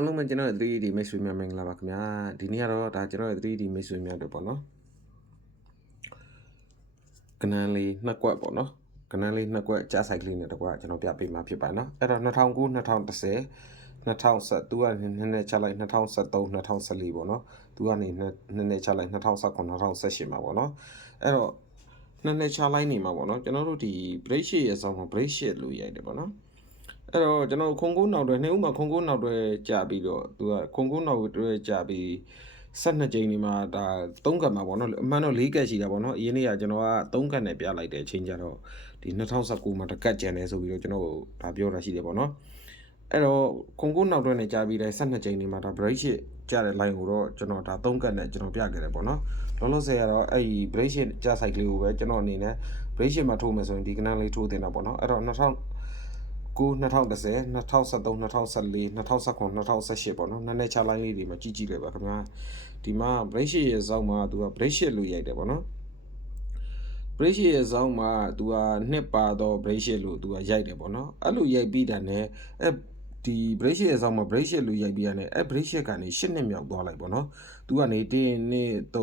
အားလုံးပဲကျွန်တော်ရဲ့ 3D မိတ်ဆွေများမင်္ဂလာပါခင်ဗျာဒီနေ့ကတော့ဒါကျွန်တော်ရဲ့ 3D မိတ်ဆွေများတို့ပေါ့နော်ကနန်းလေးနှစ်ကွက်ပေါ့နော်ကနန်းလေးနှစ်ကွက်ကြားဆိုင်ကလေးနဲ့တကွကျွန်တော်ပြပေးမှာဖြစ်ပါနော်အဲ့တော့2009 2010 2010သူကနည်းနည်းချလိုက်2013 2014ပေါ့နော်သူကနေနည်းနည်းချလိုက်2019 2018မှာပေါ့နော်အဲ့တော့နည်းနည်းချလိုက်နေမှာပေါ့နော်ကျွန်တော်တို့ဒီ break sheet ရဲ့အဆောင်မှာ break sheet လို့ရိုက်တယ်ပေါ့နော် အဲ့တော့ကျွန်တော်ခုံကိုးနောက်တွဲနှစ်ဦးမှာခုံကိုးနောက်တွဲကြာပြီးတော့သူကခုံကိုးနောက်တွဲကြာပြီး12ကြိမ်ဒီမှာဒါ3ကတ်မှာပေါ့နော်အမှန်တော့4ကတ်ရှိတာပေါ့နော်အရင်နေ့ကကျွန်တော်က3ကတ်နဲ့ပြလိုက်တဲ့အချိန်ကျတော့ဒီ2019မှာတစ်ကတ်ကျန်တယ်ဆိုပြီးတော့ကျွန်တော်ဒါပြောတာရှိတယ်ပေါ့နော်အဲ့တော့ခုံကိုးနောက်တွဲနဲ့ကြာပြီးတိုင်း12ကြိမ်ဒီမှာဒါ break shit ကျတဲ့ line ကိုတော့ကျွန်တော်ဒါ3ကတ်နဲ့ကျွန်တော်ပြခဲ့တယ်ပေါ့နော်လောလောဆယ်ကတော့အဲ့ဒီ break shit ကျ site ကလေးကိုပဲကျွန်တော်အနေနဲ့ break shit မှာထိုးမယ်ဆိုရင်ဒီကနန်းလေးထိုးတင်တာပေါ့နော်အဲ့တော့2000 9 2010 2013 2014 2019 2018ပေါ့နော်နည်းနည်းချလိုင်းလေးတွေမှာကြည့်ကြည့်လိုက်ပါခင်ဗျာဒီမှာ break ရဲ့ဇောင်းမှာသူက break လို့ရိုက်တယ်ပေါ့နော် break ရဲ့ဇောင်းမှာသူကနှစ်ပါတော့ break လို့သူကရိုက်တယ်ပေါ့နော်အဲ့လိုရိုက်ပြီးတာနဲ့အဲ့ဒီ break ရဲ့ဇောင်းမှာ break လို့ရိုက်ပြီးရတယ်အဲ့ break ကနေ10နှစ်မြောက်သွားလိုက်ပေါ့နော်သူကနေ1 2 3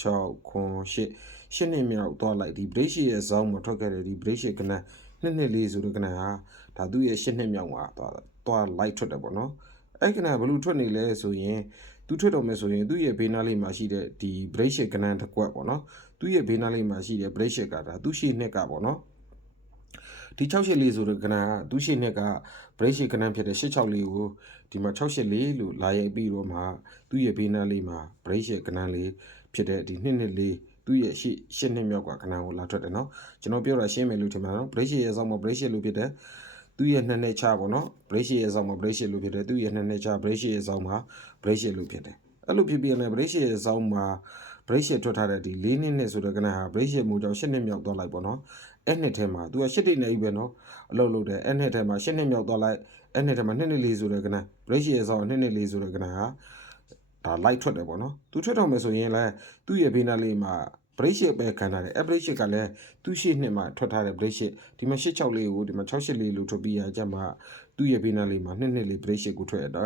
4 5 6 9 8 10နှစ်မြောက်သွားလိုက်ဒီ break ရဲ့ဇောင်းမှာထွက်ခဲ့တဲ့ဒီ break ကန န်းနှစ်နှစ်လေးဆိုတဲ့ကနန်းဟာဒါသူ့ရဲ့10နှစ်မြောက်မှာသွားသွား light ထွက်တယ်ပေါ့နော်အဲ့ကနန်းဘယ်လိုထွက်နေလဲဆိုရင်သူထွက်တော်မယ်ဆိုရင်သူ့ရဲ့ဘေးနားလေးမှာရှိတဲ့ဒီ break ကနန်းတစ်ကွက်ပေါ့နော်သူ့ရဲ့ဘေးနားလေးမှာရှိတဲ့ break ကဒါသူ့ရှိနှစ်ကပေါ့နော်ဒီ684ဆိုတဲ့ကဏ္ဍကသူရှိနှစ်က break ရှိကဏ္ဍဖြစ်တဲ့864ကိုဒီမှာ684လို့လာရိုက်ပြီးတော့မှသူ့ရဲ့ဘေးနားလေးမှာ break ရှိကဏ္ဍလေးဖြစ်တဲ့ဒီနှစ်နှစ်လေး သူ့ရဲ့ရှစ်ရှစ်နှစ်မြောက်ကကဏ္ဍကိုလာထွက်တယ်နော်ကျွန်တော်ပြောတာရှင်းမယ်လို့ထင်ပါတော့ break ရှိရဲ့အဆောင်မှာ break ရှိလို့ဖြစ်တဲ့သူ့ရဲ့နှစ်နှစ်ချပေါ့နော် break ရှိရဲ့အဆောင်မှာ break ရှိလို့ဖြစ်တယ်သူ့ရဲ့နှစ်နှစ်ချ break ရှိရဲ့အဆောင်မှာ break ရှိလို့ဖြစ်တယ်အဲ့လိုဖြစ်ပြီးရင် break ရှိရဲ့အဆောင်မှာ break ရှိထွက်ထားတဲ့ဒီ၄နှစ်နှစ်ဆိုတဲ့ကဏ္ဍဟာ break ရှိမူကြောင့်၈နှစ်မြောက်သွားလိုက်ပေါ့နော်အဲ့နှစ်ထဲမှာ तू က၈တိနေပြီပဲနော်အလုပ်လုပ်တယ်အဲ့နှစ်ထဲမှာ၈နှစ်မြောက်သွားလိုက်အဲ့နှစ်ထဲမှာနှစ်နှစ်လေးဆိုတဲ့ကဏ္ဍ break ရှိရဲ့ဆောင်နှစ်နှစ်လေးဆိုတဲ့ကဏ္ဍဟာ ဒါ light ထွက်တယ်ပေါ့နော် तू ထွက်တော့မယ်ဆိုရင်လည်းသူ့ရဲ့ဘေးနားလေးမှာ break sheet ပဲခံထားတယ်အဲ break sheet ကလည်းသူ့ရှေ့နှစ်မှာထွက်ထားတဲ့ break sheet ဒီမှာ86လေးကိုဒီမှာ68လေးလို့ထွက်ပြီးရကြမှာသူ့ရဲ့ဘေးနားလေးမှာနှစ်နှစ်လေး break sheet ကိုထွက်ရတာ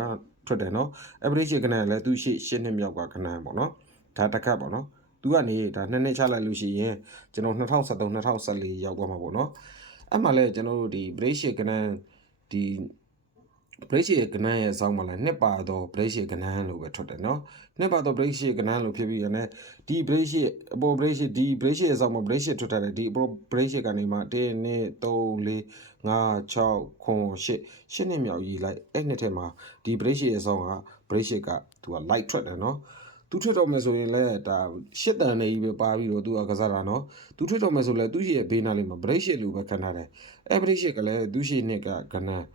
ထွက်တယ်နော်အဲ break sheet ကလည်းသူ့ရှေ့ရှစ်နှစ်မြောက်ကခဏပေါ့နော်ဒါတစ်ခတ်ပေါ့နော်သူကနေဒါနှစ်နှစ်ချလိုက်လို့ရှိရင်ကျွန်တော်2013 2014ရောက်သွားမှာပေါ့နော်အဲ့မှာလဲကျွန်တော်တို့ဒီ break sheet ကနန်းဒီ break ရဲ့ကနန်းရဲ့အဆောင်မှာလည်းနှစ်ပါတော့ break ရဲ့ကနန်းလို့ပဲထွက်တယ်နော်နှစ်ပါတော့ break ရဲ့ကနန်းလို့ဖြစ်ပြီးရနေဒီ break ရဲ့အပေါ် break ရဲ့ဒီ break ရဲ့အဆောင်မှာ break ရဲ့ထွက်ထားတယ်ဒီအပေါ် break ရဲ့ကနေမှ1 2 3 4 5 6 9 8 8နှစ်မြောက်ရေးလိုက်အဲ့နှစ်ထဲမှာဒီ break ရဲ့အဆောင်က break ကသူက light ထွက်တယ်နော်သူထွက်တော့မယ်ဆိုရင်လည်းဒါရှစ်တန်နေကြီးပဲပါပြီးတော့သူကကစားတာနော်သူထွက်တော့မယ်ဆိုလည်းသူ့ရဲ့ဘေးနားလေးမှာ break ရှစ်လိုပဲခံထားတယ်အဲ break ရှစ်ကလည်းသူ့ရှိနှစ်ကကနန်း